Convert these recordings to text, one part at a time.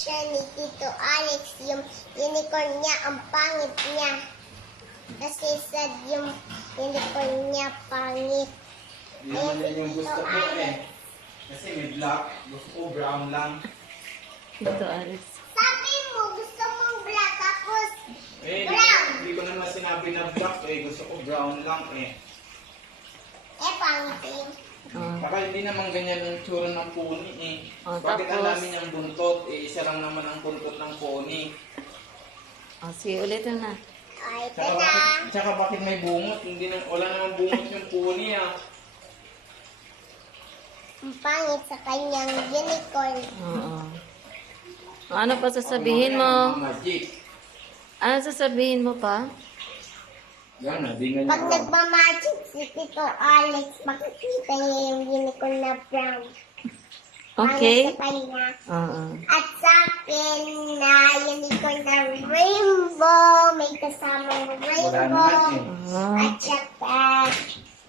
picture ni Tito Alex, yung unicorn niya, ang pangit niya. Kasi sad yung unicorn niya, pangit. Hindi naman yan yung gusto ko eh. Kasi may black, gusto ko brown lang. Tito Alex. Sabi mo, gusto mong black, tapos Eh, brown. hindi ko naman sinabi na black eh. Gusto ko brown lang eh. Pangit yun. Baka hindi naman ganyan yung tsura ng pony eh. Oh, Bakit ang tapos? dami niyang buntot? Eh, isa lang naman ang buntot ng pony. Sige, ulitin na. Ito Tsaka na. bakit may bungot? Hindi na, wala namang bungot yung pony ah. Ang pangit sa kanyang unicorn. Oo. Ano pa sasabihin mo? Magic. Ano sasabihin mo pa? Yan na, di nga Pag niya. nagmamagic si Tito Alex, makikita niya yung unicorn na brown. Okay. Pangit sa kanya. Oo. At sa akin na unicorn na rainbow, may kasamang Wala rainbow. naman eh. At saka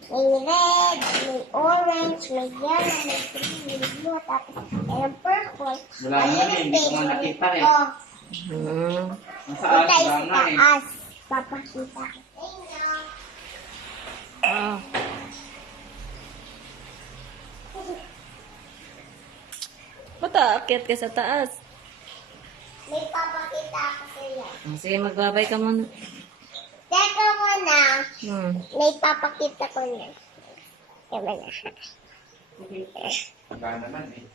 may red, may orange, may yellow, may green, may blue, tapos may purple. Wala naman eh, hindi ko nga nakita eh. Oh, Nasaan? tayo Wala sa nga eh. taas. Papakita ko sa inyo. Ba't aakyat ka sa taas? May papakita ako sa iyo. Sige, magbabay ka muna. Teka muna, may papakita ko na. Diba na? Wala naman eh.